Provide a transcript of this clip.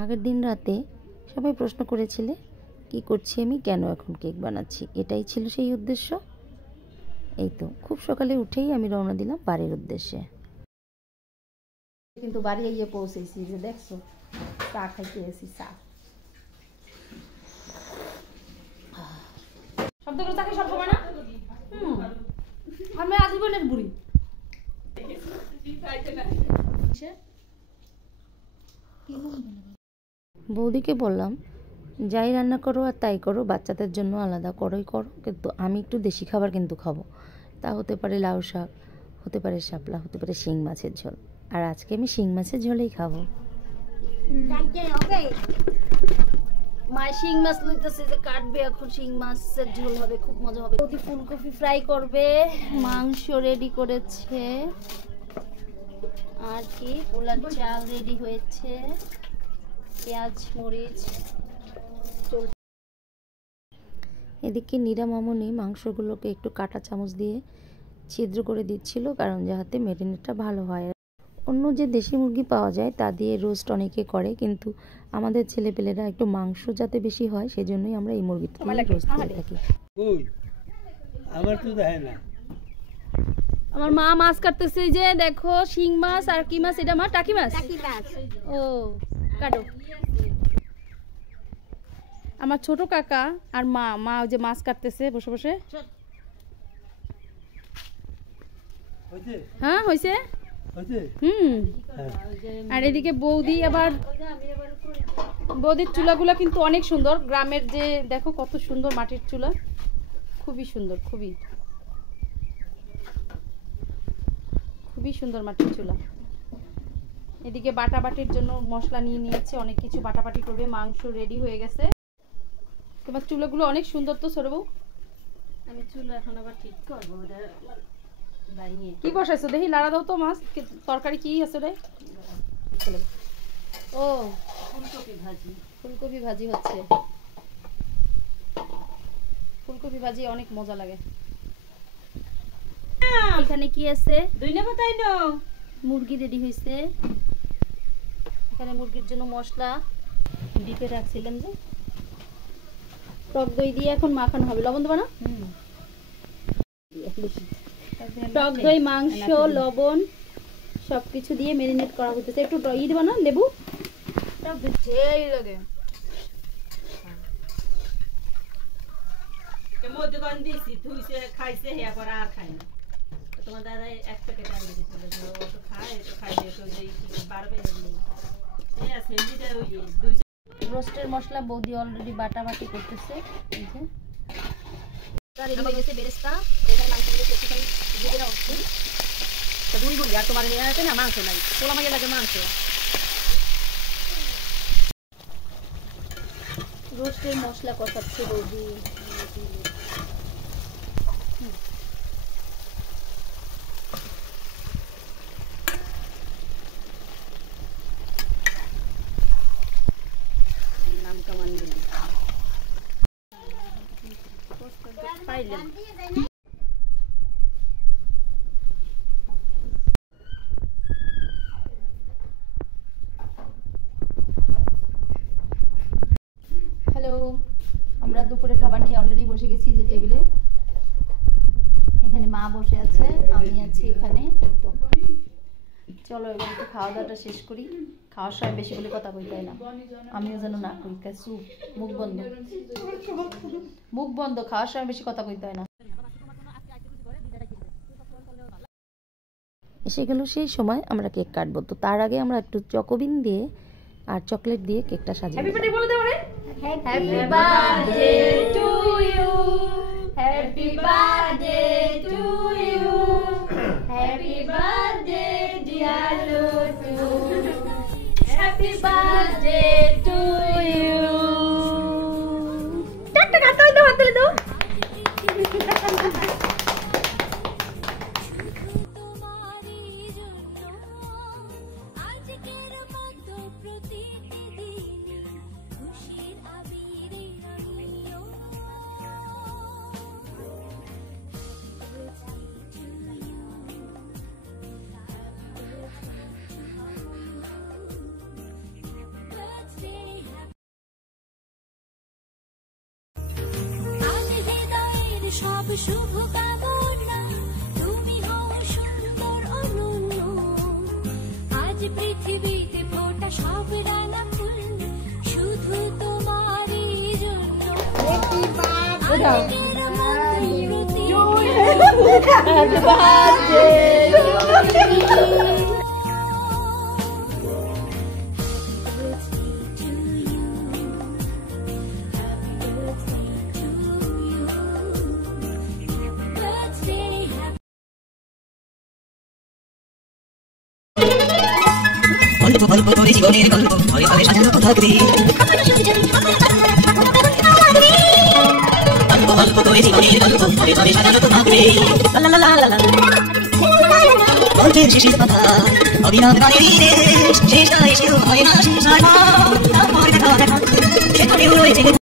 আগের দিন রাতে সবাই প্রশ্ন করেছিলে কি করছি আমি, কেন এখন কেক বানাচ্ছি, এটাই ছিল সেই উদ্দেশ্য। এই তো খুব সকালে উঠেই আমি রওনা দিলাম বাড়ির উদ্দেশ্যে। কিন্তু বাড়ি গিয়ে পৌঁছেছি, যে দেখছো চা খাইতে এসেছি। চা শব্দ করে চাকরি সব সময় না। আমি আজীবনের বুড়ি। বৌদিকে বললাম যাই রান্না করো আর তাই করো, বাচ্চাদের জন্য আলাদা করোই করো, কিন্তু আমি একটু দেশি খাবার কিন্তু খাবো। তা হতে পারে লাউ শাক, হতে পারে শাপলা, হতে পারে শিং মাছের ঝোল। আর আজকে আমি শিং মাছের ঝোলেই খাবো। মায় শিং মাছ লইতেছে, যে কাটবে এখন শিং মাছের ঝোল হবে, খুব মজা হবে। বৌদি ফুলকপি ফ্রাই করবে, মাংস রেডি করেছে, আর কি পোলার চাল রেডি হয়েছে, পেঁয়াজ মরিচ। এদিকে নীরা মামনি মাংসগুলোকে একটু কাঁটা চামচ দিয়ে ছিদ্র করে দিচ্ছিল, কারণ যাতে মেরিনেটটা ভালো হয়। অন্য যে দেশি মুরগি পাওয়া যায় তা দিয়ে রোস্ট অনেকে করে, কিন্তু আমাদের ছেলেপেলেরা একটু মাংস যাতে বেশি হয় সেজন্যই আমরা এই মুরগিটা রোস্ট করে থাকি। আমার তো দেখে না, আমার মা মাছ কাটতেছে, এই যে দেখো শিং মাছ। আর কি মাছ এটা মা? টাকি মাছ। ও কাটো। আমার ছোট কাকা আর মা যে মাছ কাটতেছে বসে বসে। হ্যাঁ হয়েছে। আর এদিকে বৌদি, আবার বৌদির চুলাগুলা কিন্তু অনেক সুন্দর। গ্রামের যে দেখো কত সুন্দর মাটির চুলা, খুবই সুন্দর, খুবই সুন্দর মাটির চুলা। এদিকে বাটাবাটির জন্য মশলা নিয়ে নিয়েছে, অনেক কিছু বাটাবাটি করবে। মাংস রেডি হয়ে গেছে। তোমার চুলাগুলো অনেক সুন্দর তো ছোট বউ। আমি চুলা এখন আবার ঠিক করবো। কি বসাইছো দেখি, লাড়া দাও তো। মাছ তরকারি কি আছে রে? ও ফুলকপি ভাজি। ফুলকপি ভাজি হচ্ছে। ফুলকপি ভাজি অনেক মজা লাগে। এখানে কি আছে? মুরগি রেডি হয়েছে। এখানে মুরগির জন্য মশলা ডিপে রাখছিলাম, যে টক দই দিয়ে এখন মাখানো হবে। লবণ দেবো না? টক দই, মাংস, লবণ সবকিছু দিয়ে ম্যারিনেট করা হইতেছে। একটু ই দেবো না, লেবু? সেই লাগে। খাইছে হে পর আর খায় না। তোমার দাদা এক প্যাকেট আনতে দিয়েছিল, যে ও তো খায়, তো খাইলে তো যে 12 প্যাকেট নেই। এই আছে যেটা ওই 2 রোস্টের মশলা বৌদি অলরেডি বাটাবাটি করতেছে। এই যে রেডি হয়ে গেছে বেরেস্তা। এখানে মাংসগুলো একটুখানি ভেজে নাও। তো দুই গুলি আর তোমার নিয়ে আছে না মাংস নাই, পোলা মাইয়া লাগে মাংস। রোস্টের মশলা কষাচ্ছে বৌদি। নাম কামান দিলি পাইলেন। হ্যালো, আমরা দুপুরে খাবার নিয়ে অলরেডি বসে গেছি যে টেবিলে। এখানে মা বসে আছে, আমি আছি এখানে। তো চলো এবার একটু খাওয়া দাওয়াটা শেষ করি। খাওয়ার সময় বেশি বলে কথা বলতে হয় না, আমিও যেন না করি। চুপ, মুখ বন্ধ, মুখ বন্ধ। খাওয়ার সময় বেশি কথা বলতে হয় না। এসে গেল সেই সময় আমরা কেক কাটবো। তো তার আগে আমরা একটু চকোবিন দিয়ে আর চকলেট দিয়ে কেকটা সাজিয়ে হ্যাপি বার্থডে বলে দাও রে। Happy birthday to you, happy birthday to you, happy birthday dear Lotu, happy birthday to you. টাটা কাটো দাও, হাত তুলে দাও। birthday শুভ কামনা, তুমি হও সুন্দর অনন্য। আজ পৃথিবীতে ফোটা সব রানা ফুল শুধু তোমারই জন্য। আজকের অল্প অল্প করে জীবনের গল্প ঘরে ঘরে সাজানো থাকবে। অল্প অল্প করে জীবনের গল্প ঘরে ঘরে সাজানো থাকবে। লা লা লা লা লা। গল্পের শেষের কথা অবিরাম গানের শেষটা এসেও হয় না শেষ হয় না। তারপর দেখা দেখা সেখানেও রয়েছে